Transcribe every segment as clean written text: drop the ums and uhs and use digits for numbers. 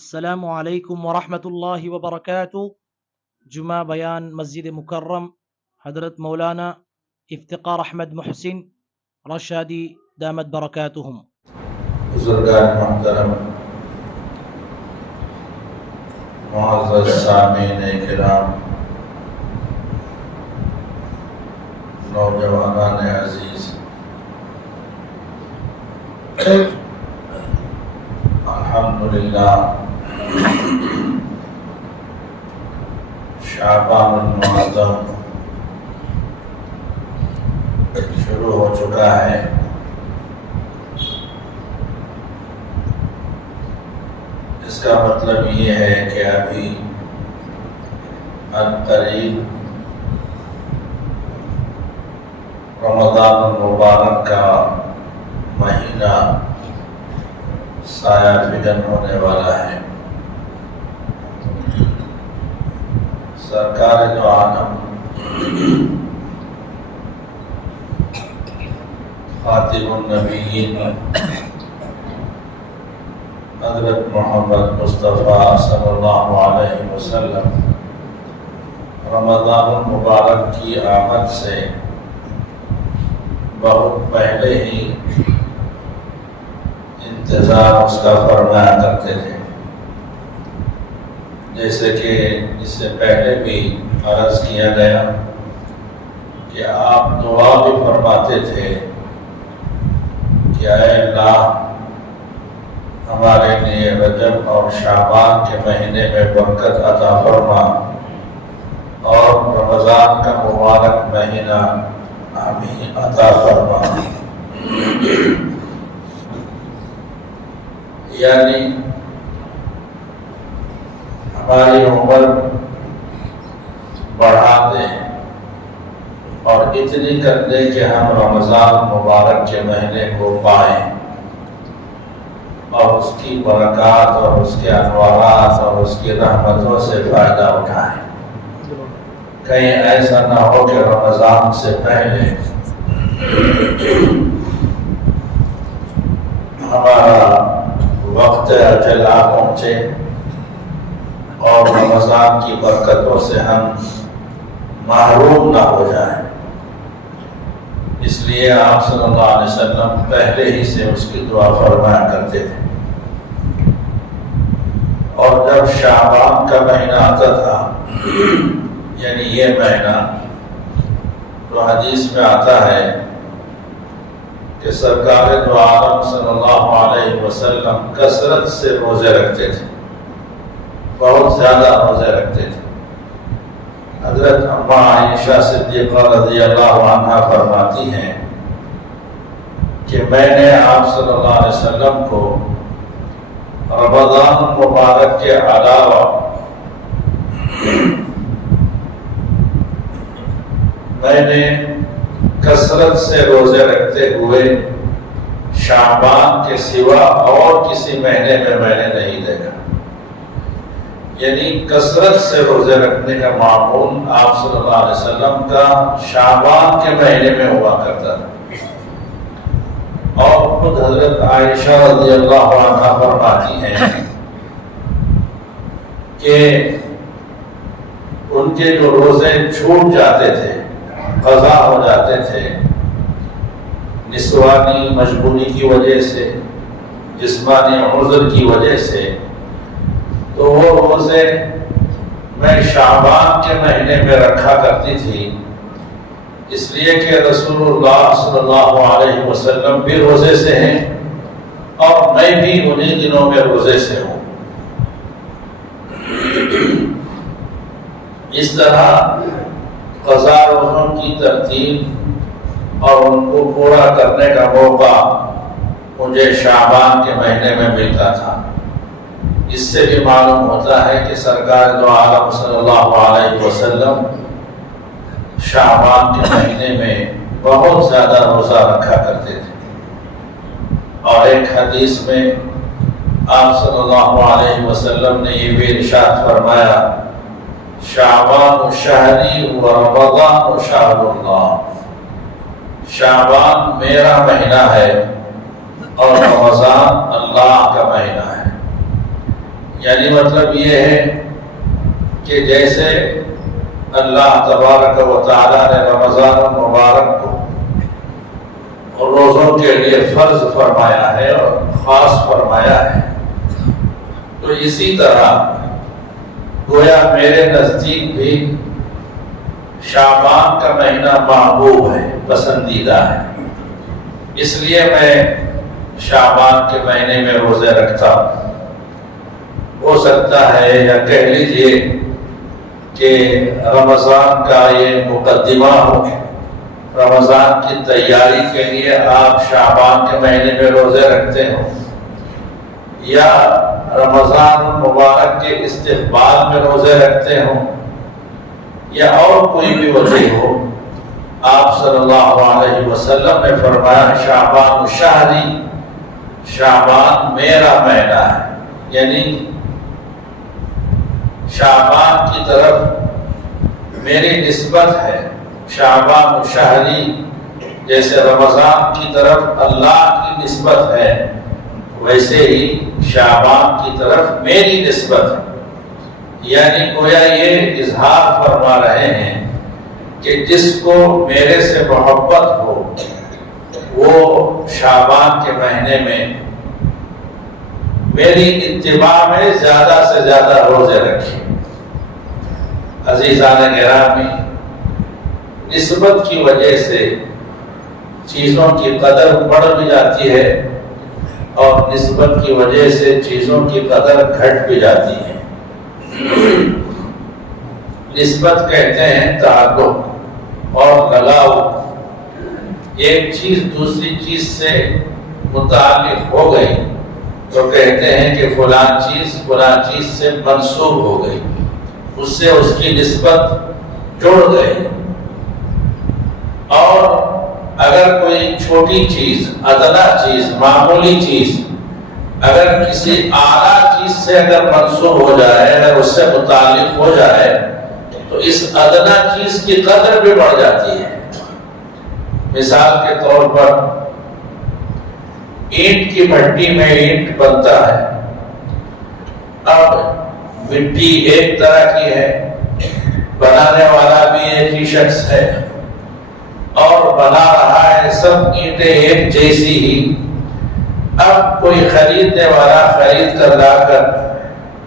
السلام علیکم ورحمۃ اللہ وبرکاتہ۔ جمعہ بیان مسجد مکرم حضرت مولانا افتقار احمد محسن رشادی دامت برکاتہم۔ بزرگان محترم، معزز سامعین کرام، نوجوانان عزیز، الحمدللہ شعبان المعظم شروع ہو چکا ہے۔ اس کا مطلب یہ ہے کہ ابھی عنقریب رمضان المبارک کا مہینہ سایہ فکن ہونے والا ہے۔ سرکار دو عالم خاتم النبیین حضرت محمد مصطفیٰ صلی اللہ علیہ وسلم رمضان المبارک کی آمد سے بہت پہلے ہی انتظار اس کا فرمایا کرتے تھے، جیسے کہ اس سے پہلے بھی عرض کیا گیا کہ آپ دعا بھی فرماتے تھے کہ اے اللہ ہمارے لیے رجب اور شعبان کے مہینے میں برکت عطا فرما اور رمضان کا مبارک مہینہ ہمیں عطا فرما۔ یعنی ہماری عمر بڑھا دیں اور اتنی کر دیں کہ ہم رمضان مبارک کے مہینے کو پائیں اور اس کی برکات اور اس کے انوارات اور اس کی رحمتوں سے فائدہ اٹھائیں۔ کہیں ایسا نہ ہو کہ رمضان سے پہلے ہمارا وقت اجل آ پہنچے اور رمضان کی برکتوں سے ہم محروم نہ ہو جائیں۔ اس لیے آپ صلی اللہ علیہ وسلم پہلے ہی سے اس کی دعا فرمایا کرتے تھے، اور جب شعبان کا مہینہ آتا تھا، یعنی یہ مہینہ، تو حدیث میں آتا ہے کہ سرکار دو عالم صلی اللہ علیہ وسلم کثرت سے روزے رکھتے تھے، بہت زیادہ روزے رکھتے تھے۔ حضرت اماں عائشہ صدیقہ رضی اللہ عنہا فرماتی ہیں کہ میں نے آپ صلی اللہ علیہ وسلم کو رمضان مبارک کے علاوہ میں نے کثرت سے روزے رکھتے ہوئے شعبان کے سوا اور کسی مہینے میں نے نہیں دیکھا۔ یعنی کثرت سے روزے رکھنے کا معمول آپ صلی اللہ علیہ وسلم کا شعبان کے مہینے میں ہوا کرتا تھا۔ اور خود حضرت عائشہ رضی اللہ عنہا فرماتی ہیں کہ ان کے جو روزے چھوٹ جاتے تھے، قضا ہو جاتے تھے، نسوانی مجبوری کی وجہ سے، جسمانی عذر کی وجہ سے، تو وہ روزے میں شعبان کے مہینے میں رکھا کرتی تھی، اس لیے کہ رسول اللہ صلی اللہ علیہ وسلم بھی روزے سے ہیں اور میں بھی انہی دنوں میں روزے سے ہوں۔ اس طرح قضا روزوں کی ترتیب اور ان کو پورا کرنے کا موقع مجھے شعبان کے مہینے میں ملتا تھا۔ اس سے بھی معلوم ہوتا ہے کہ سرکار دو عالم صلی اللہ علیہ وسلم شعبان کے مہینے میں بہت زیادہ روزہ رکھا کرتے تھے۔ اور ایک حدیث میں آپ صلی اللہ علیہ وسلم نے یہ بھی ارشاد فرمایا، شعبان شہری و رمضان شہر اللہ، شعبان میرا مہینہ ہے اور رمضان اللہ کا مہینہ ہے۔ یعنی مطلب یہ ہے کہ جیسے اللہ تبارک و تعالیٰ نے رمضان المبارک کو روزوں کے لیے فرض فرمایا ہے اور خاص فرمایا ہے، تو اسی طرح گویا میرے نزدیک بھی شعبان کا مہینہ محبوب ہے، پسندیدہ ہے، اس لیے میں شعبان کے مہینے میں روزے رکھتا ہوں۔ ہو سکتا ہے یا کہہ لیجئے کہ رمضان کا یہ مقدمہ ہو، رمضان کی تیاری کے لیے آپ شعبان کے مہینے میں روزے رکھتے ہو، یا رمضان المبارک کے استقبال میں روزے رکھتے ہوں، یا اور کوئی بھی وجہ ہو، آپ صلی اللہ علیہ وسلم نے فرمایا شعبان شہری، شعبان میرا مہینہ ہے، یعنی شعبان کی طرف میری نسبت ہے۔ شعبان شہری جیسے رمضان کی طرف اللہ کی نسبت ہے، ویسے ہی شعبان کی طرف میری نسبت ہے، یعنی گویا یہ اظہار فرما رہے ہیں کہ جس کو میرے سے محبت ہو وہ شعبان کے مہینے میں میری اتباع میں زیادہ سے زیادہ روزے رکھے۔ عزیزان گرامی، نسبت کی وجہ سے چیزوں کی قدر بڑھ بھی جاتی ہے اور نسبت کی وجہ سے چیزوں کی قدر گھٹ بھی جاتی ہے۔ نسبت کہتے ہیں تعلق اور لگاؤ، ایک چیز دوسری چیز سے متعلق ہو گئی تو کہتے ہیں کہ فلاں چیز سے منسوب ہو گئی، اس سے اس کی نسبت جڑ گئی۔ اور اگر کوئی چھوٹی چیز، ادنا چیز، معمولی چیز اگر کسی اعلیٰ چیز سے اگر منسوب ہو جائے، اگر اس سے متعلق ہو جائے تو اس ادنا چیز کی قدر بھی بڑھ جاتی ہے۔ مثال کے طور پر اینٹ کی بھٹی میں اینٹ بنتا ہے، اب مٹی ایک طرح کی ہے، بنانے والا بھی ایک ہی شخص ہے اور بنا رہا ہے سب اینٹیں ایک جیسی ہی۔ اب کوئی خریدنے والا خرید کر لا کر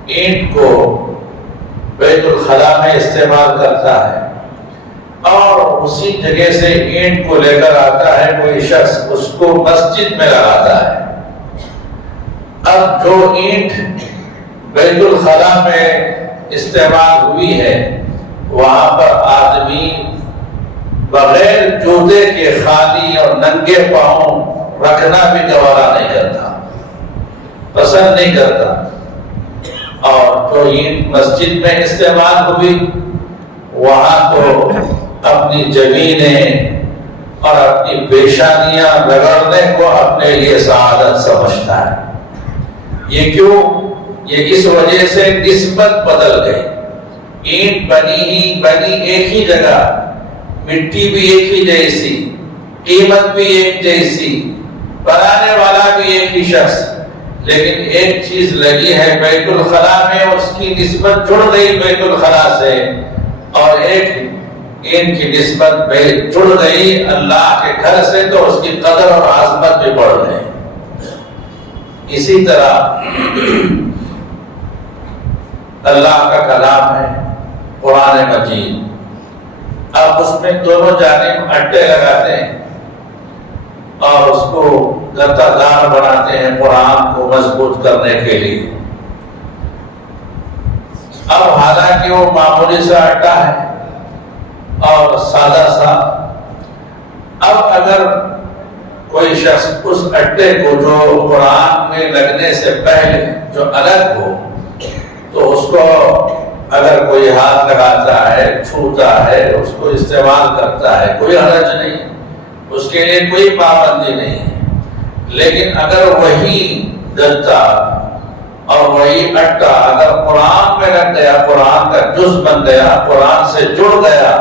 اینٹ کو بیت الخلاء میں استعمال کرتا ہے اور اسی جگہ سے اینٹ کو لے کر آتا ہے کوئی شخص، اس کو مسجد میں لگاتا ہے۔ اب جو اینٹ بیت الخلاء میں استعمال ہوئی ہے وہاں پر آدمی بغیر جوتے کے خالی اور ننگے پاؤں رکھنا بھی گوارا نہیں کرتا، پسند نہیں کرتا۔ اور جو اینٹ مسجد میں استعمال ہوئی وہاں تو اپنی زمینیں اور اپنی پیشانیاں رگڑنے کو اپنے لیے سعادت سمجھتا ہے۔ یہ کیوں؟ یہ اس وجہ سے نسبت بدل گئی۔ اینٹ بنی ایک ہی جگہ، مٹی بھی ایک ہی جیسی، قیمت بھی ایک جیسی، بنانے والا بھی ایک ہی شخص، لیکن ایک چیز لگی ہے بیت الخلاء میں، اس کی نسبت جڑ گئی بیت الخلاء سے، اور ایک ان کی نسبت جڑ گئی اللہ کے گھر سے، تو اس کی قدر اور عظمت بھی بڑھ گئی۔ اسی طرح اللہ کا کلام ہے قرآن مجید، اب اس میں دونوں جانب اٹے لگاتے ہیں اور اس کو گتا دار بناتے ہیں قرآن کو مضبوط کرنے کے لیے۔ اب حالانکہ وہ معمولی سا اٹا ہے اور سادہ سا، اب اگر کوئی شخص اس اٹے کو جو قرآن میں لگنے سے پہلے جو الگ ہو، تو اس کو اگر کوئی ہاتھ لگاتا ہے، چھوتا ہے، اس کو استعمال کرتا ہے، کوئی حرج نہیں، اس کے لیے کوئی پابندی نہیں ہے۔ لیکن اگر وہی گتا اور وہی اٹا اگر قرآن میں لگ گیا، قرآن کا جز بن گیا، قرآن سے جڑ گیا،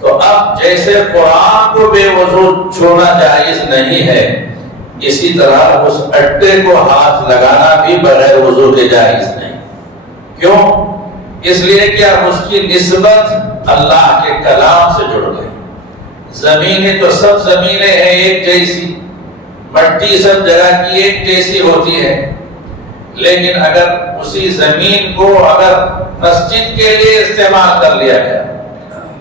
تو اب جیسے قرآن کو بے وضو چھونا جائز نہیں ہے، اسی طرح اس اٹے کو ہاتھ لگانا بھی بغیر وضو کے جائز نہیں۔ کیوں؟ اس لیے کہ اب اس کی نسبت اللہ کے کلام سے جڑ گئی۔ زمینیں تو سب زمینیں ہیں ایک جیسی، مٹی سب جگہ کی ایک جیسی ہوتی ہے، لیکن اگر اسی زمین کو اگر مسجد کے لیے استعمال کر لیا گیا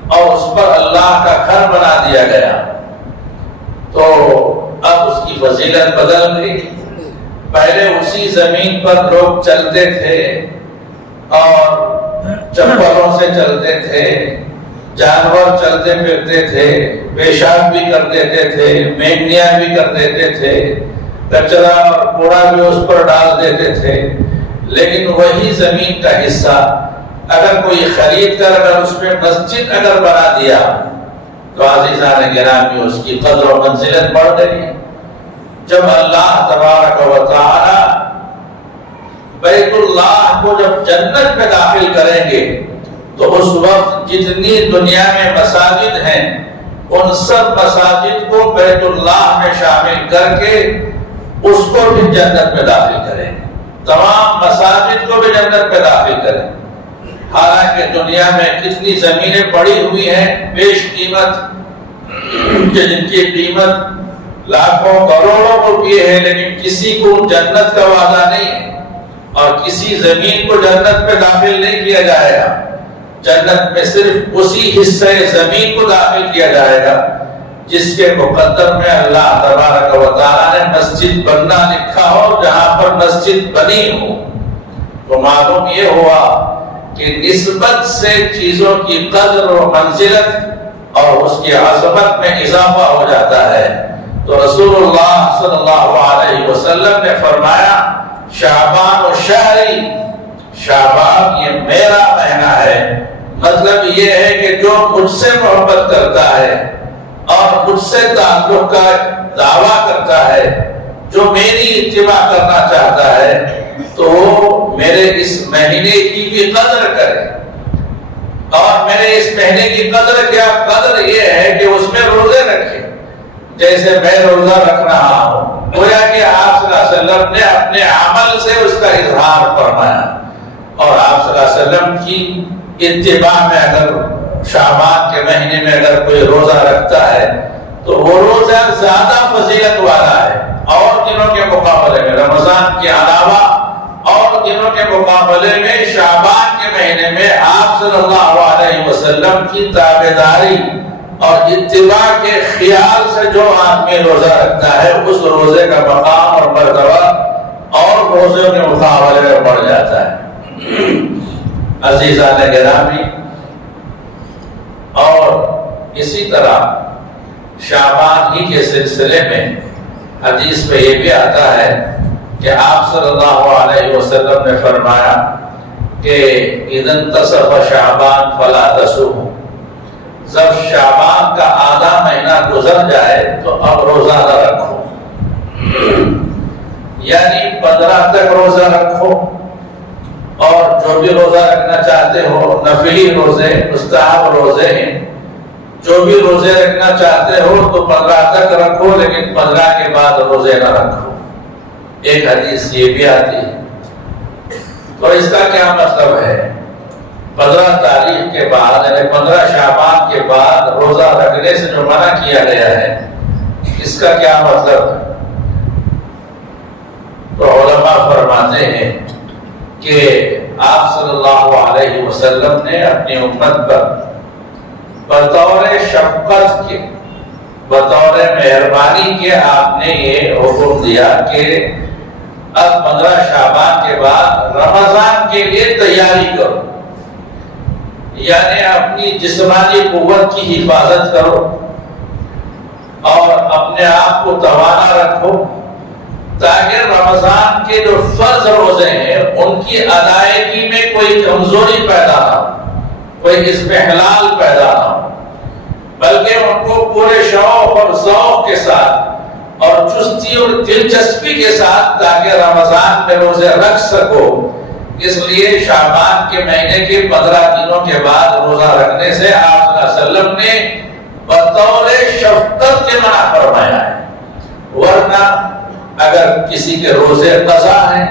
اور اس پر اللہ کا گھر بنا دیا گیا تو اب اس کی فضیلت بدل گئی۔ پہلے اسی زمین پر لوگ چلتے تھے اور چپلوں سے چلتے تھے، جانور چلتے پھرتے تھے، پیشاب بھی کر دیتے تھے، مینڈیاں بھی کر دیتے تھے، کچرا اور کوڑا بھی اس پر ڈال دیتے تھے، لیکن وہی زمین کا حصہ اگر کوئی خرید کر اگر اس میں مسجد اگر بنا دیا تو عزیزان گرامی اس کی قدر و منزلت بڑھ گئی۔ جب اللہ تبارک و تعالی بیت اللہ کو جب جنت میں داخل کریں گے تو اس وقت جتنی دنیا میں مساجد ہیں ان سب مساجد کو بیت اللہ میں شامل کر کے اس کو بھی جنت میں داخل کریں گے، تمام مساجد کو بھی جنت میں داخل کریں۔ حالانکہ دنیا میں کتنی زمینیں پڑی ہوئی ہیں بیش قیمت جن کی قیمت لاکھوں کروڑوں روپے ہے، لیکن کسی کو جنت کا وعدہ نہیں ہے اور کسی زمین کو جنت میں داخل نہیں کیا جائے گا۔ جنت میں صرف اسی حصے زمین کو داخل کیا جائے گا جس کے مقدر میں اللہ تبارک و تعالیٰ نے مسجد بننا لکھا ہو، جہاں پر مسجد بنی ہو۔ تو معلوم یہ ہوا کہ نسبت سے چیزوں کی قدر و منزلت اور اس کی عظمت میں اضافہ ہو جاتا ہے۔ تو رسول اللہ صلی اللہ علیہ وسلم نے فرمایا شعبان و شہری، شعبان یہ میرا مہینہ ہے، مطلب یہ ہے کہ جو مجھ سے محبت کرتا ہے اور مجھ سے تعلق کا دعویٰ کرتا ہے، جو میری اتباع کرنا چاہتا ہے تو وہ میرے اس مہینے کی بھی قدر کرے۔ اور میرے اس مہینے کی قدر کیا؟ قدر یہ ہے کہ اس میں روزے رکھے، جیسے میں روزہ رکھ رہا ہوں، گویا کہ آپ صلی اللہ علیہ وسلم نے اپنے عمل سے اس کا اظہار فرمایا۔ اور آپ صلی اللہ علیہ وسلم کی اتباع میں اگر شعبان کے مہینے میں اگر کوئی روزہ رکھتا ہے تو وہ روزہ زیادہ فضیلت والا ہے اور دنوں کے مقابلے میں، رمضان کے علاوہ اور دنوں کے مقابلے میں شعبان کے مہینے میں آپ صلی اللہ علیہ وسلم کی تابعداری اور اتباع کے خیال سے جو آدمی روزہ رکھتا ہے اس روزے کا مقام اور مرتبہ اور روزوں کے مقابلے میں بڑھ جاتا ہے۔ عزیزان گرامی، اور اسی طرح شعبان ہی کے سلسلے میں حدیث میں یہ بھی آتا ہے کہ آپ صلی اللہ علیہ وسلم نے فرمایا کہ اذا انتصف شعبان فلا تصوموا، جب شعبان کا آدھا مہینہ گزر جائے تو اب روزہ نہ رکھو، یعنی 15 تک روزہ رکھو، اور جو بھی روزہ رکھنا چاہتے ہو، نفلی روزے، مستحب روزے ہیں، جو بھی روزے رکھنا چاہتے ہو تو 15 تک رکھو، لیکن 15 کے بعد روزے نہ رکھو۔ ایک حدیث یہ بھی آتی ہے۔ تو اس کا کیا مطلب ہے؟ 15 تاریخ کے بعد یعنی 15 شعبان کے بعد روزہ رکھنے سے جو منع کیا گیا ہے، اس کا کیا مطلب ہے؟ تو علماء فرماتے ہیں کہ آپ صلی اللہ علیہ وسلم نے اپنی امت پر بطور شفقت کے، بطور مہربانی کے آپ نے یہ حکم دیا کہ اب 15 شعبان کے بعد رمضان کے لیے تیاری کرو، یعنی اپنی جسمانی قوت کی حفاظت کرو اور اپنے آپ کو توانا رکھو تاکہ رمضان کے جو فرض روزے ہیں ان کی ادائیگی میں کوئی کمزوری پیدا نہ ہو، کوئی اضمحلال پیدا نہ ہو، بلکہ ان کو پورے شوق اور ذوق کے ساتھ اور چستی اور دلچسپی کے ساتھ تاکہ رمضان میں روزے رکھ سکو۔ اس لیے شعبان کے مہینے کے 15 دنوں کے بعد روزہ رکھنے سے آپ صلی اللہ علیہ وسلم نے بطور شفقت کے منع فرمایا ہے۔ ورنہ اگر کسی کے روزے قضا ہیں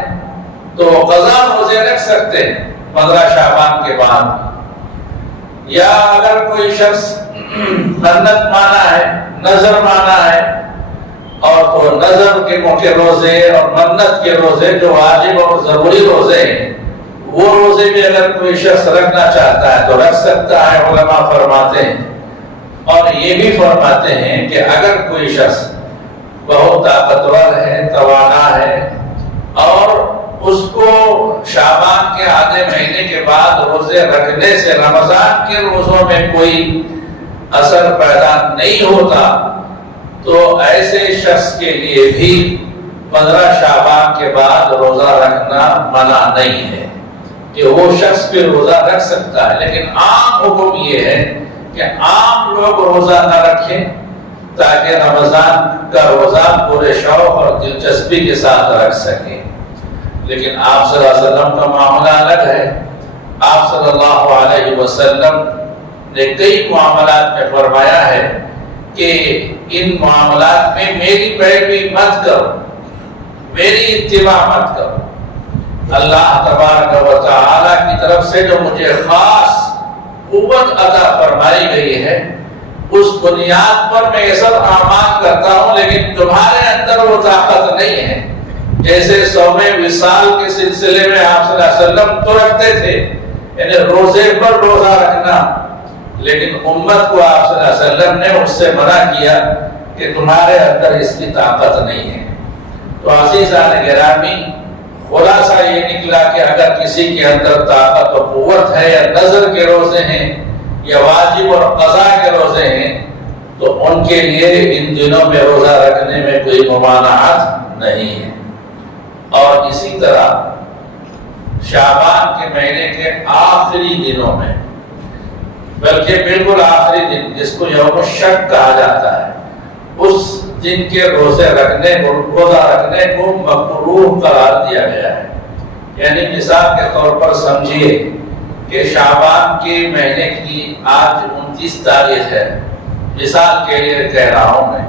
تو وہ قضا روزے رکھ سکتے ہیں، 15 شعبان کے بعد، یا اگر کوئی شخص منت مانا ہے، نظر مانا ہے، اور تو نظر کے روزے اور منت کے روزے جو واجب اور ضروری روزے ہیں، وہ روزے بھی اگر کوئی شخص رکھنا چاہتا ہے تو رکھ سکتا ہے، علماء فرماتے ہیں۔ اور یہ بھی فرماتے ہیں کہ اگر کوئی شخص بہت طاقتور ہے، توانا ہے، اور اس کو شعبان کے آدھے مہینے کے بعد روزے رکھنے سے رمضان کے روزوں میں کوئی اثر پیدا نہیں ہوتا، تو ایسے شخص کے لیے بھی 15 شعبان کے بعد روزہ رکھنا منع نہیں ہے، کہ وہ شخص بھی روزہ رکھ سکتا ہے۔ لیکن عام حکم یہ ہے کہ عام لوگ روزہ نہ رکھیں، تاکہ رمضان کا روزہ پورے شوق اور دلچسپی کے ساتھ رکھ سکیں۔ لیکن آپ صلی اللہ علیہ وسلم کا معاملہ الگ ہے۔ آپ صلی اللہ علیہ وسلم نے کئی معاملات میں فرمایا ہے کہ ان معاملات میں میری پیروی مت کرو، میری اتباع مت کرو۔ اللہ تبارک و تعالی کی طرف سے جو مجھے خاص قوت عطا فرمائی گئی ہے، اس بنیاد پر میں یہ سب اعمال کرتا ہوں، لیکن تمہارے اندر وہ طاقت نہیں ہے۔ جیسے صوم وصال کے سلسلے میں آپ صلی اللہ علیہ وسلم تو رکھتے تھے، یعنی روزے پر روزہ رکھنا، لیکن امت کو آپ صلی اللہ علیہ وسلم نے اس سے منع کیا کہ تمہارے اندر اس کی طاقت نہیں ہے۔ تو عزیزان گرامی، خلاصہ یہ نکلا کہ اگر کسی کے اندر طاقت و قوت ہے، یا نظر کے روزے ہیں، یا واجب اور قضا کے روزے ہیں، تو ان کے لیے ان دنوں میں روزہ رکھنے میں کوئی ممانعت نہیں ہے۔ اور اسی طرح شعبان کے مہینے کے آخری دنوں میں، بلکہ بالکل آخری دن جس کو یوم الشک کہا جاتا ہے، اس دن کے روزہ رکھنے کو مکروہ قرار دیا گیا ہے۔ یعنی مثال کے طور پر سمجھیے کہ شعبان کے مہینے کی آج 29 تاریخ ہے، مثال کے لیے کہہ رہا ہوں میں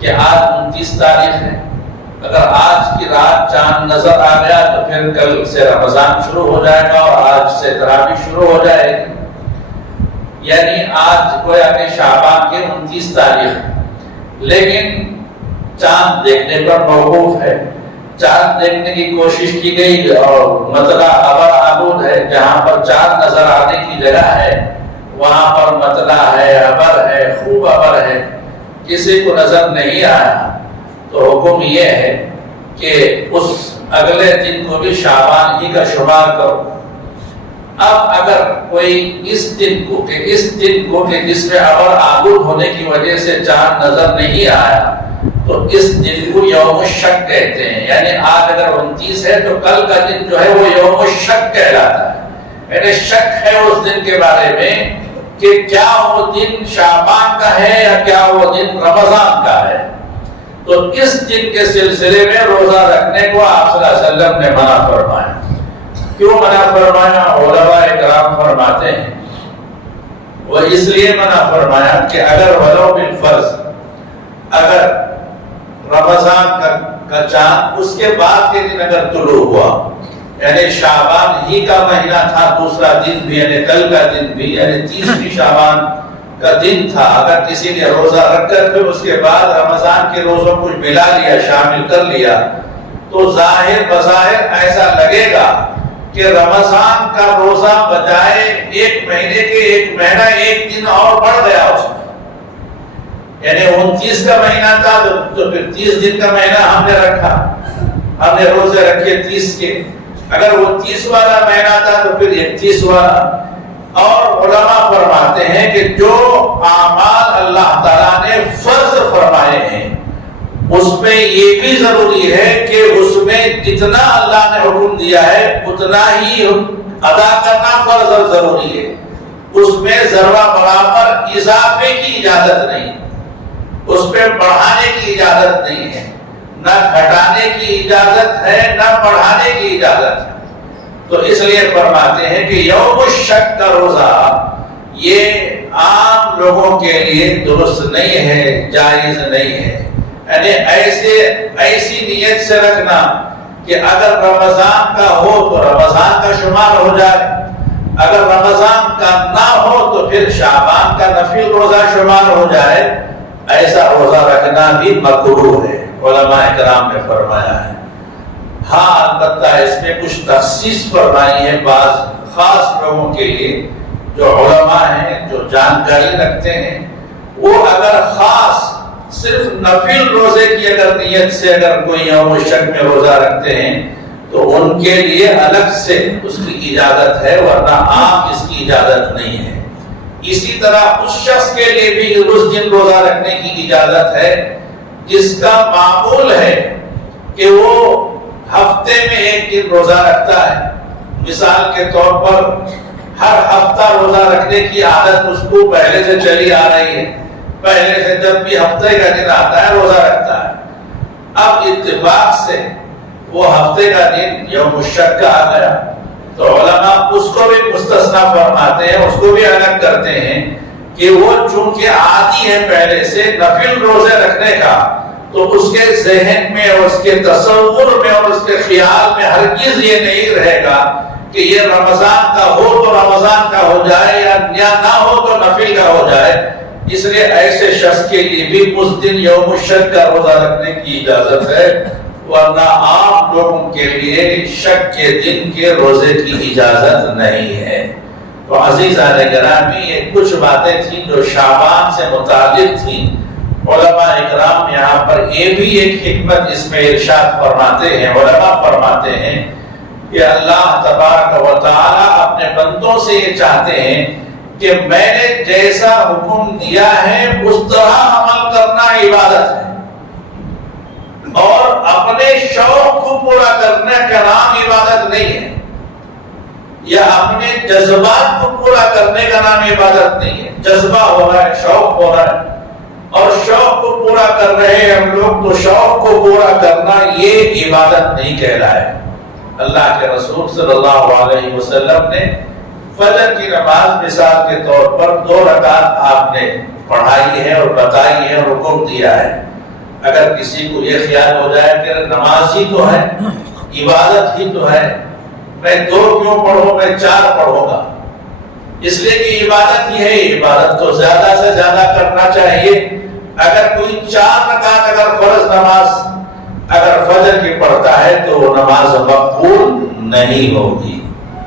کہ آج 29 تاریخ ہے، اگر آج کی رات چاند نظر آ گیا تو پھر کل سے رمضان شروع ہو جائے گا اور آج سے تراویح شروع ہو جائے گی، یعنی آج گویا کہ شعبان کی 29 تاریخ ہے، لیکن چاند دیکھنے پر موقوف ہے، چاند دیکھنے کی کوشش کی گئی اور مطلع ابر آلود ہے، جہاں پر چاند نظر آنے کی جگہ ہے وہاں پر مطلع ہے، ابر ہے، خوب ابر ہے، کسی کو نظر نہیں آیا، تو حکم یہ ہے کہ اس اگلے دن کو بھی شعبان ہی کا شمار کرو۔ اب اگر کوئی اس دن کو کہ جس میں ابر آلود ہونے کی وجہ سے چاند نظر نہیں آیا، تو اس دن کو یوم الشک کہتے ہیں، یعنی آج اگر 29 ہے تو کل کا دن جو ہے وہ یوم الشک کہلاتا ہے، یعنی شک ہے اس دن کے بارے میں کہ کیا وہ دن شعبان کا ہے یا کیا وہ دن رمضان کا ہے۔ تو اس دن کے سلسلے میں روزہ رکھنے کو آپ صلی اللہ علیہ وسلم نے منع فرمایا۔ کیوں منع فرمایا؟ علماء اکرام فرماتے ہیں وہ اس لیے منع فرمایا کہ اگر ولو بالفرض اگر رمضان کا چاند اس کے بعد کے دن اگر طلوع ہوا، یعنی شعبان ہی کا مہینہ تھا، دوسرا دن بھی یعنی کل کا دن بھی، یعنی 30 شعبان کا دن تھا، اگر کسی نے روزہ رکھ کر پھر اس کے بعد رمضان کے روزوں کو ملا لیا، شامل کر لیا، تو ظاہر بظاہر ایسا لگے گا کہ رمضان کا روزہ بجائے ایک مہینے کے ایک مہینہ ایک دن اور بڑھ گیا اس میں، یعنی 29 کا مہینہ تھا تو پھر 30 دن کا مہینہ ہم نے رکھا، ہم نے روزے رکھے 30 کے، اگر وہ 30 والا مہینہ تھا تو پھر 31 والا۔ اور علماء فرماتے ہیں کہ جو اعمال اللہ تعالیٰ نے فرض فرمائے ہیں اس میں یہ بھی ضروری ہے کہ اس میں جتنا اللہ نے حکم دیا ہے اتنا ہی ادا کرنا فرض اور ضروری ہے، اس میں ذرہ برابر اضافے کی اجازت نہیں، اس پہ بڑھانے کی اجازت نہیں ہے، نہ گھٹانے کی اجازت ہے نہ بڑھانے کی اجازت ہے۔ تو اس لیے فرماتے ہیں کہ یوم الشک کا روزہ یہ عام لوگوں کے لیے درست نہیں ہے، جائز نہیں ہے، یعنی ایسی نیت سے رکھنا کہ اگر رمضان کا ہو تو رمضان کا شمار ہو جائے، اگر رمضان کا نہ ہو تو پھر شعبان کا نفل روزہ شمار ہو جائے، ایسا روزہ رکھنا بھی مکروہ ہے، علماء کرام نے فرمایا ہے۔ ہاں البتہ اس میں کچھ تخصیص فرمائی ہے بعض خاص لوگوں کے لیے، جو علماء ہیں جو جانکاری رکھتے ہیں، وہ اگر خاص صرف نفل روزے کی اگر نیت سے اگر کوئی یوم شک میں روزہ رکھتے ہیں تو ان کے لیے الگ سے اس کی اجازت ہے، ورنہ عام اس کی اجازت نہیں ہے۔ اسی طرح اس شخص کے لیے بھی اس دن روزہ رکھنے کی اجازت ہے جس کا معمول ہے کہ وہ ہفتے میں ایک دن روزہ رکھتا ہے۔ مثال کے طور پر ہر ہفتہ روزہ رکھنے کی عادت اس کو پہلے سے چلی آ رہی ہے، پہلے سے جب بھی ہفتے کا دن آتا ہے روزہ رکھتا ہے۔ اب اتفاق سے وہ ہفتے کا دن یوم الشک کا آ گیا تو علماء اس کو بھی مستثنا فرماتے ہیں، اس کو بھی الگ کرتے ہیں کہ وہ چونکہ عادی ہے پہلے سے نفل روزے رکھنے کا، تو اس کے ذہن میں اور اس کے تصور میں اور اس کے خیال میں ہرگز یہ نہیں رہے گا کہ یہ رمضان کا ہو تو رمضان کا ہو جائے یا نہ ہو تو نفل کا ہو جائے۔ اس لیے ایسے شخص کے لیے بھی اس دن یوم الشک کا روزہ رکھنے کی اجازت ہے، ورنہ عام لوگوں کے لیے شک کے دن کے روزے کی اجازت نہیں ہے۔ تو عزیزان گرامی، یہ کچھ باتیں تھیں جو شعبان سے متعلق تھیں۔ علماء اکرام یہاں پر یہ بھی ایک حکمت اس میں ارشاد فرماتے ہیں، علماء فرماتے ہیں کہ اللہ تبارک و تعالی اپنے بندوں سے یہ چاہتے ہیں کہ میں نے جیسا حکم دیا ہے اس طرح عمل کرنا عبادت ہے، اور اپنے شوق کو پورا کرنے کا نام عبادت نہیں ہے، یا اپنے جذبات کو پورا کرنے کا نام عبادت نہیں ہے۔ جذبہ ہو رہا ہے، شوق ہو رہا ہے، اور شوق کو پورا کر رہے ہیں ہم لوگ، تو شوق کو پورا کرنا یہ عبادت نہیں کہلائے۔ اللہ کے رسول صلی اللہ علیہ وسلم نے فجر کی نماز مثال کے طور پر 2 رکعت آپ نے پڑھائی ہے اور بتائی ہے اور حکم دیا ہے۔ اگر کسی کو یہ خیال ہو جائے کہ نماز ہی تو ہے، عبادت ہی تو ہے، میں 2 کیوں پڑھوں، میں 4 پڑھوں گا، اس لیے کہ عبادت ہی ہے، عبادت تو زیادہ سے زیادہ کرنا چاہیے۔ اگر کوئی 4 رکعت اگر فرض نماز اگر فجر کی پڑھتا ہے تو وہ نماز مقبول نہیں ہوگی۔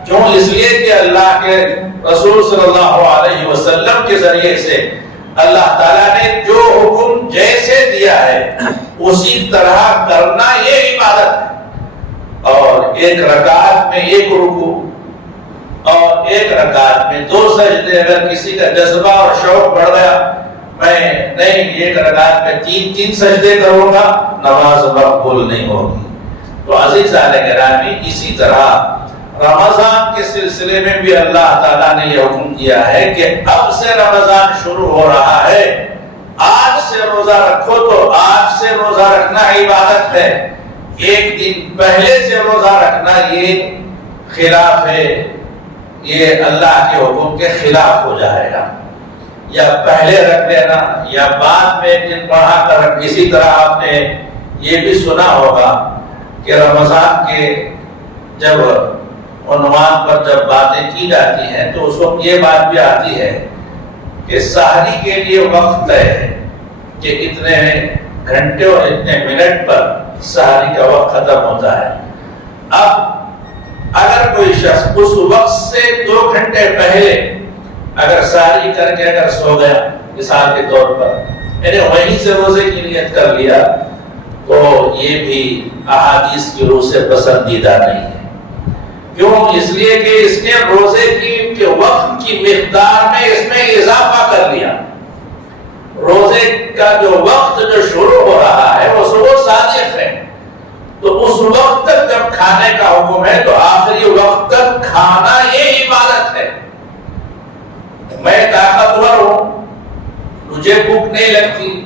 کیوں؟ اس لیے کہ اللہ کے رسول صلی اللہ علیہ وسلم کے ذریعے سے اللہ تعالیٰ نے جو حکم جیسے دیا ہے اسی طرح کرنا یہ عبادت ہے۔ اور 1 رکعت میں 1 رکوع اور 1 رکعت میں 2 سجدے، اگر کسی کا جذبہ اور شوق بڑھ گیا، میں نہیں 1 رکعت میں 3 سجدے کروں گا، نماز مقبول نہیں ہوگی۔ تو عزیزان گرامی، اسی طرح رمضان کے سلسلے میں بھی اللہ تعالیٰ نے یہ حکم دیا ہے کہ اب سے رمضان شروع ہو رہا ہے، آج سے روزہ رکھو، تو آج سے روزہ رکھنا عبادت ہے۔ 1 دن پہلے سے روزہ رکھنا یہ خلاف ہے، یہ اللہ کے حکم کے خلاف ہو جائے گا۔ یا پہلے رکھ لینا یا بعد میں 1 دن پڑھا کر رکھ۔ اسی طرح آپ نے یہ بھی سنا ہوگا کہ رمضان کے جب عنوان پر جب باتیں کی جاتی ہیں تو اس وقت یہ بات بھی آتی ہے کہ سحری کے لیے وقت طے ہے کہ اتنے گھنٹے اور اتنے منٹ پر سحری کا وقت ختم ہوتا ہے۔ اب اگر کوئی شخص اس وقت سے 2 گھنٹے پہلے اگر سحری کر کے اگر سو گیا مثال کے طور پر، یعنی وہیں سے روزے کی نیت کر لیا، تو یہ بھی احادیث کی روح سے پسندیدہ نہیں ہے۔ کیوں؟ اس لیے کہ اس نے روزے کی وقت کی مقدار میں اس میں اضافہ کر لیا۔ روزے کا جو وقت جو شروع ہو رہا ہے وہ صبح صادق ہے، تو اس وقت تک جب کھانے کا حکم ہے تو آخری وقت تک کھانا یہ عبادت ہے۔ میں طاقتور ہوں، مجھے بھوک نہیں لگتی،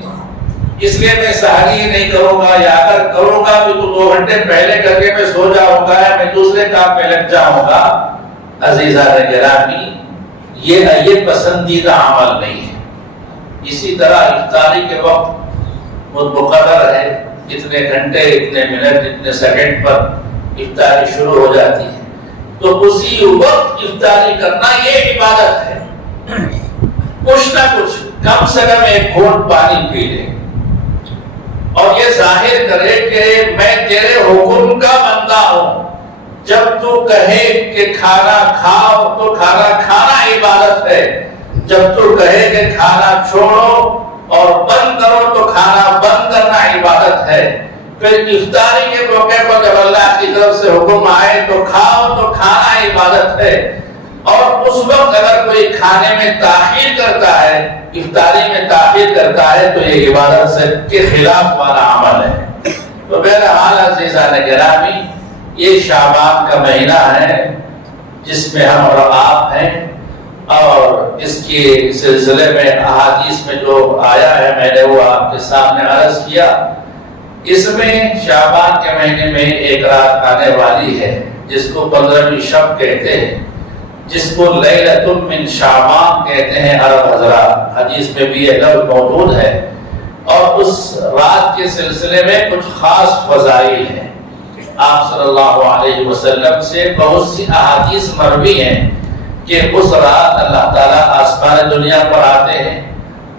اس لیے میں سحری نہیں کروں گا، یا اگر کروں گا تو 2 گھنٹے پہلے کر کے میں سو جاؤں گا یا میں دوسرے کام میں لگ جاؤں گا۔ عزیزان گرامی، یہ پسندیدہ عمل نہیں ہے۔ اسی طرح افطاری کے وقت مقرر ہے اتنے گھنٹے اتنے منٹ اتنے سیکنڈ پر افطاری شروع ہو جاتی ہے، تو اسی وقت افطاری کرنا یہ عبادت ہے۔ کچھ نہ کچھ کم سے کم ایک گھونٹ پانی پی لے اور یہ ظاہر کرے کہ میں تیرے حکم کا بندہ ہوں۔ جب تو کہے کہ کھانا کھاؤ تو کھانا کھانا عبادت ہے، جب تو کہے کہ کھانا چھوڑو اور بند کرو تو کھانا بند کرنا عبادت ہے۔ پھر افطاری کے موقع پر جب اللہ کی طرف سے حکم آئے تو کھاؤ تو کھانا عبادت ہے، اور اس وقت اگر کوئی کھانے میں تاخیر کرتا ہے، افطاری میں تاخیر کرتا ہے، تو یہ عبادت سے کے خلاف والا عمل ہے۔ تو بہرحال عزیزان گرامی، یہ شعبان کا مہینہ ہے جس میں ہم اور آپ ہیں، اور اس کے سلسلے میں احادیث میں جو آیا ہے میں نے وہ آپ کے سامنے عرض کیا۔ اس میں شعبان کے مہینے میں ایک رات آنے والی ہے جس کو 15ویں شب کہتے ہیں، جس کو لیلۃ من شعبان کہتے ہیں عرب حضرات، حدیث میں بھی یہ لفظ موجود ہے، اور اس رات کے سلسلے میں کچھ خاص فضائل ہیں۔ آپ صلی اللہ علیہ وسلم سے بہت سی احادیث مروی ہیں کہ اس رات اللہ تعالیٰ آسمان دنیا پر آتے ہیں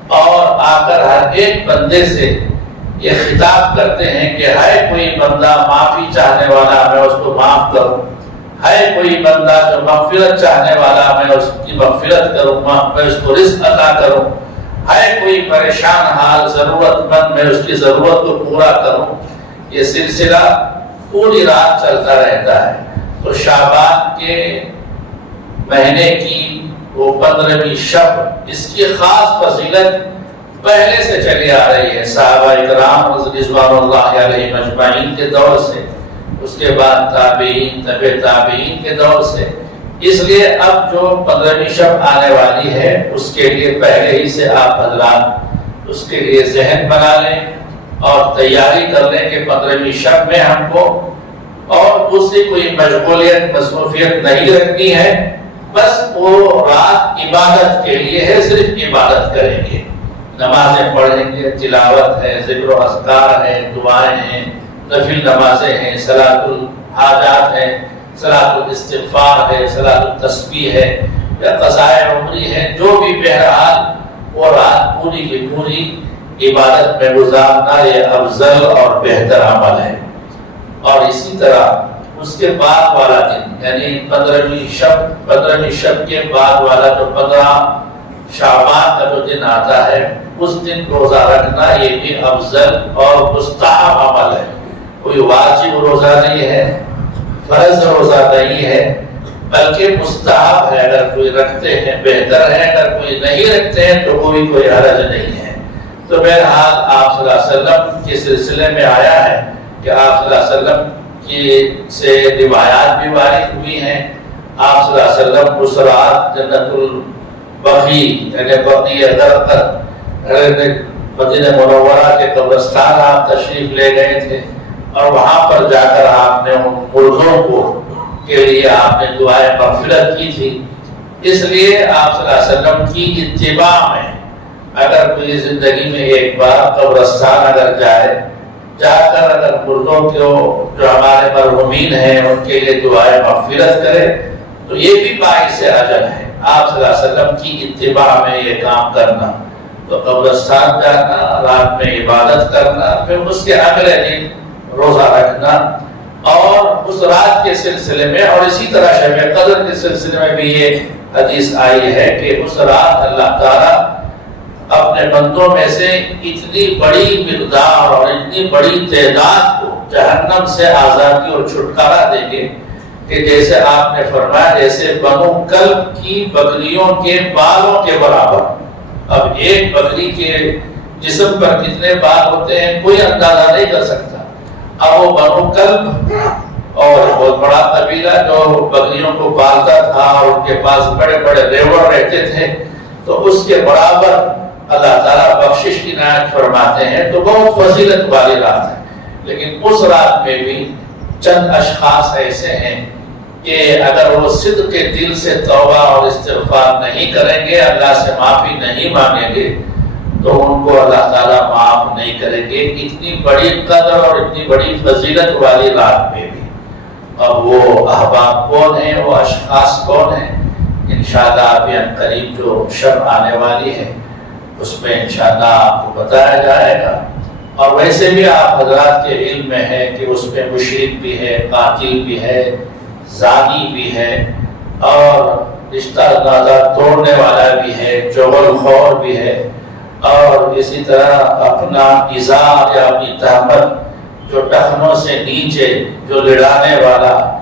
اور آ کر ہر ایک بندے سے یہ خطاب کرتے ہیں کہ ہے کوئی بندہ معافی چاہنے والا، میں اس کو معاف کروں، ہے کوئی بندہ جو مغفرت چاہنے والا، میں اس کی مغفرت کروں، میں اس کو رزق عطا کروں، ہے کوئی پریشان حال ضرورت مند، میں اس کی ضرورت کو پورا کروں۔ یہ سلسلہ پوری رات چلتا رہتا ہے۔ تو شعبان کے مہینے کی وہ 15ویں شب، اس کی خاص فضیلت پہلے سے چلی آ رہی ہے، صحابہ اکرام رضوان اللہ علیہ مجمعین کے دور سے، اس کے بعد تابعین، تبع تابعین کے دور سے۔ اس لیے اب جو 15ویں شب آنے والی ہے اس کے لیے پہلے ہی سے آپ حضرات اس کے لیے ذہن بنا لیں اور تیاری کر لیں کہ 15ویں شب میں ہم کو اور دوسری کوئی مشغولیت مصروفیت نہیں رکھنی ہے، بس وہ رات عبادت کے لیے ہے، صرف عبادت کریں گے، نمازیں پڑھیں گے، تلاوت ہے، ذکر و اذکار ہے، دعائیں ہیں، نفل نمازیں ہیں، صلاۃ الحاجات ہے، صلاۃ الاستغفار ہے، صلاۃ التسبیح ہے، یا قضاء عمری ہے، جو بھی بہرحال وہ رات پوری کی پوری عبادت میں گزارنا یہ افضل اور بہتر عمل ہے۔ اور اسی طرح اس کے بعد والا دن یعنی 15ویں شب کے بعد والا جو 15 شعبان کا جو دن آتا ہے اس دن روزہ رکھنا یہ بھی افضل اور مستحب عمل ہے۔ کوئی واجب روزہ نہیں ہے، فرض روزہ نہیں ہے، بلکہ مستحب ہے۔ اگر کوئی رکھتے ہیں بہتر ہے، اگر کوئی نہیں رکھتے ہیں تو کوئی حرج نہیں ہے۔ تو بہرحال آپ صلی اللہ علیہ وسلم کے سلسلے میں آیا ہے کہ آپ صلی اللہ علیہ وسلم کی سے روایات بھی وارد ہوئی ہیں۔ آپ صلی اللہ علیہ وسلم اس رات جنت البقیع یعنی بقیع غرقد مدینہ منورہ کے قبرستان آپ تشریف لے گئے تھے، اور وہاں پر جا کر آپ نے ان مردوں کو کے لیے آپ نے دعائیں مغفرت کی تھی۔ اس لیے آپ صلی اللہ علیہ وسلم کی اتباع میں اگر کوئی زندگی میں ایک بار قبرستان اگر جا کر اگر مردوں کو جو ہمارے مرحومین ہیں ان کے لیے دعائیں مغفرت کرے تو یہ بھی باعث اجر ہے۔ آپ صلی اللہ علیہ وسلم کی اتباع میں یہ کام کرنا، تو قبرستان جانا، رات میں عبادت کرنا، پھر اس کے اگلے دن روزہ رکھنا، اور اس رات کے سلسلے میں اور اسی طرح شب قدر کے سلسلے میں بھی یہ حدیث آئی ہے کہ اس رات اللہ تعالیٰ اپنے بندوں میں سے اتنی بڑی مقدار اور اتنی بڑی تعداد کو جہنم سے آزادی اور چھٹکارا دیں گے کہ جیسے آپ نے فرمایا جیسے بنو کلب کی بکریوں کے بالوں کے برابر۔ اب ایک بکری کے جسم پر کتنے بال ہوتے ہیں کوئی اندازہ نہیں کر سکتا۔ اب وہ بنو کلب اور بہت بڑا قبیلہ جو بکریوں کو پالتا تھا اور ان کے پاس بڑے بڑے ریوڑ رہتے تھے، تو اس کے برابر اللہ تعالیٰ بخشش کی عنایت فرماتے ہیں۔ تو بہت فضیلت والی رات ہے، لیکن اس رات میں بھی چند اشخاص ایسے ہیں کہ اگر وہ صدق کے دل سے توبہ اور استغفار نہیں کریں گے، اللہ سے معافی نہیں مانگیں گے، تو ان کو اللہ تعالیٰ معاف نہیں کریں گے، اتنی بڑی قدر اور اتنی بڑی فضیلت والی رات میں بھی۔ اب وہ احباب کون ہیں، وہ اشخاص کون ہیں، انشاءاللہ ابھی عنقریب جو شب آنے والی ہے اس میں انشاءاللہ آپ کو بتایا جائے گا۔ اور ویسے بھی آپ حضرات کے علم میں ہے کہ اس میں مشرک بھی ہے، قاتل بھی ہے، زانی بھی ہے، اور رشتہ ناطہ توڑنے والا بھی ہے، چغل خور بھی ہے، اور اسی طرح اپنا ازار یا اپنی تہمت جو ٹخنوں سے نیچے جو لڑانے والا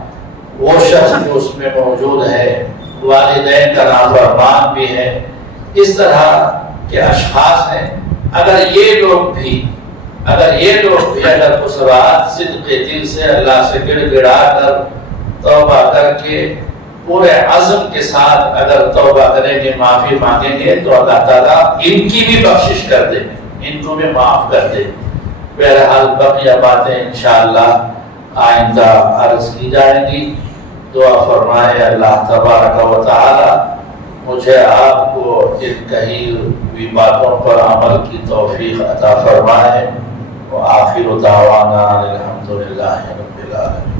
وہ شخص بھی اس میں موجود ہے، والدین کا نافرمان بھی ہے۔ اس طرح کے اشخاص ہیں۔ اگر یہ لوگ بھی اگر اس رات صدق دل سے اللہ سے گڑ گڑا کر توبہ کر کے پورے عزم کے ساتھ اگر توبہ کریں گے، معافی مانگیں گے، تو اللہ تعالیٰ ان کی بھی بخشش کر دیں گے، ان کو بھی معاف کر دیں۔ بہرحال بقیہ باتیں انشاءاللہ آئندہ عرض کی جائیں گی۔ دعا فرمائے اللہ تبارک و تعالی مجھے آپ کو ان کہی ہوئی باتوں پر عمل کی توفیق عطا فرمائے۔ وآخر دعوانا الحمدللہ رب العالمین۔